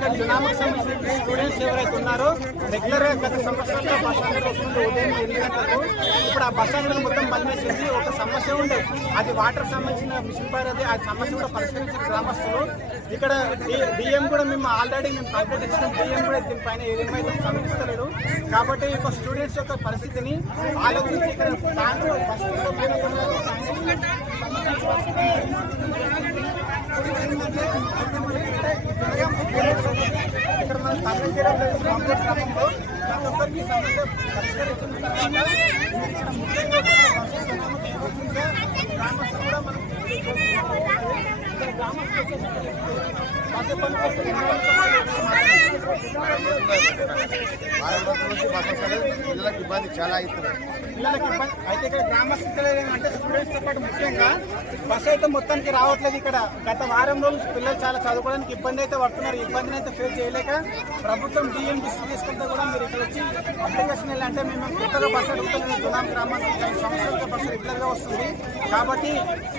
ఇక్కడ జనాభాకు సంబంధించిన స్టూడెంట్స్ ఎవరైతే ఉన్నారో రెగ్యులర్ గా గత సంవత్సరంలో బస్ స్టాండ్ వస్తుంది ఉదయం 8 గంటలకు. ఇప్పుడు ఆ బస్ స్టాండ్ మొత్తం బంద్ చేసింది. ఒక సమస్య ఉండే, అది వాటర్ సంబంధించిన మిషన్ పారది, ఆ సమస్య కూడా పరిష్కరించిన గ్రామస్తులు. ఇక్కడ డిఎం కూడా మేము ఆల్రెడీ కంప్లీట్ ఇచ్చినాం. డిఎం కూడా దీనిపైన ఏమైతే స్పందిస్తలేడు. కాబట్టి ఒక స్టూడెంట్స్ యొక్క పరిస్థితిని ఆలోచించి ఇక్కడ దాంట్లో ఇక్కడ మనం తగ్గడం లేదు. కాంప్లెక్స్ క్రమంలో ప్రతి ఒక్కరికి సమస్య పరిష్కరించిన తర్వాత ఇక్కడ ముఖ్యంగా గ్రామస్తులు కూడా మనం పిల్లలకి ఇబ్బంది చాలా అవుతుంది. పిల్లలకి ఇబ్బంది అయితే ఇక్కడ గ్రామస్తులు ఏమంటే స్టూడెంట్స్ తో పాటు ముఖ్యంగా బస్సు అయితే మొత్తానికి రావట్లేదు. ఇక్కడ గత వారం రోజులు పిల్లలు చాలా చదువుకోవడానికి ఇబ్బంది అయితే పడుతున్నారు. ఇబ్బందిని అయితే ఫేస్ చేయలేక ప్రభుత్వం డిఎం డిస్ట్రిక్ట్ తీసుకుంటే కూడా మీరు ఇక్కడ వచ్చి అప్లికేషన్ అంటే మేము కొత్తగా బస్సు అడుగుతున్నాం. జునాం గ్రామానికి 5 సంవత్సరాలుగా బస్సు రెగ్యులర్ గా వస్తుంది. కాబట్టి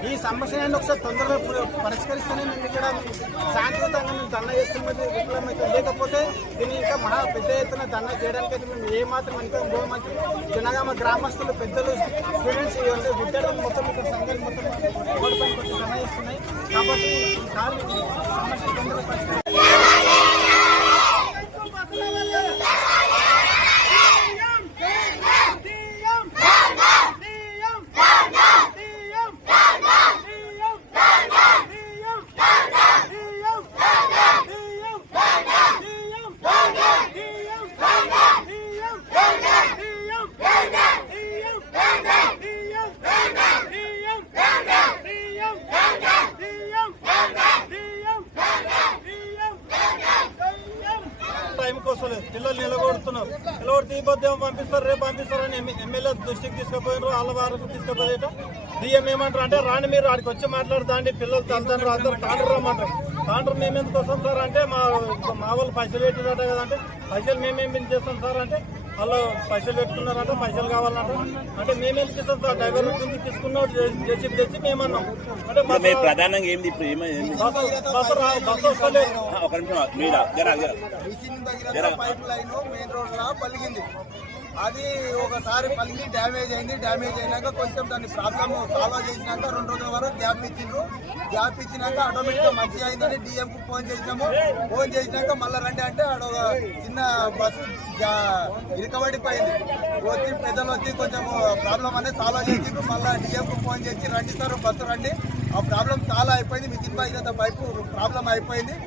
ఈ సమస్యను ఒకసారి తొందరగా పరిష్కరిస్తేనే మేము ఇక్కడ శాంతియుతంగా మేము ధర్నా చేస్తున్నది విఫలమైతే, లేకపోతే దీన్ని ఇంకా మహా పెద్ద ఎత్తున ధర్నా చేయడానికి అయితే మేము ఏమాత్రం ఇంకా మంచి జనగామ గ్రామస్తులు పెద్దలు స్టూడెంట్స్ విద్యార్థులు మొత్తం ఇక్కడ సంఘాలు మొత్తం ఓడిపోయి కొంచెం ధర్నా చేస్తున్నాయి. కాబట్టి సమస్య తొందరగా పరిష్కరిస్తాం. పిల్లలు నిలబడుతున్నారు. ఈ పొద్దు పంపిస్తారు, రేపు పంపిస్తారని ఎమ్మెల్యే దృష్టికి తీసుకుపోయారు. వాళ్ళ వారికి తీసుకుపోయేట డిఎం ఏమంటారు అంటే రాని మీరు ఆడికి వచ్చి మాట్లాడుతాండి, పిల్లలు తల్లిదండ్రులు అందరూ తాండ్రు రమ్మంటారు. తాండ్రు మేము ఎందుకు వస్తాం సార్ అంటే మా వాళ్ళు పైసలు పెట్టినట్టే కదంటే పైసలు మేమేం చేస్తాం సార్ అంటే వాళ్ళు పైసలు పెట్టుకున్నారంటే పైసలు కావాలంట. అంటే మేమెందుకు ఇస్తాం సార్, డ్రైవర్ నుంచి తీసుకున్నాం జెసిబి తెచ్చి మేమన్నాం. అంటే ప్రధానంగా ఏంది బస్సు వస్తలేదు. పైప్ లైన్ మెయిన్ రోడ్ లా పలిగింది. అది ఒకసారి పలిగి డ్యామేజ్ అయింది. డ్యామేజ్ అయినాక కొంచెం దాన్ని ప్రాబ్లమ్ సాల్వ్ చేసినాక 2 రోజుల వరకు గ్యాప్ ఇచ్చిండ్రు. గ్యాప్ ఇచ్చినాక ఆటోమేటిక్ గా మంచిగా అయిందని డిఎం కు ఫోన్ చేసినాము. ఫోన్ చేసినాక మళ్ళీ రండి అంటే ఆడ చిన్న బస్సు ఇరకబడిపోయింది. వచ్చి పెద్దలు వచ్చి కొంచెం ప్రాబ్లం అనేది సాల్వ్ చేసిండ్రు. మళ్ళీ డిఎం కు ఫోన్ చేసి రండి సార్ బస్సు రండి, ఆ ప్రాబ్లం చాలా అయిపోయింది. మిషన్ పైపు ప్రాబ్లం అయిపోయింది.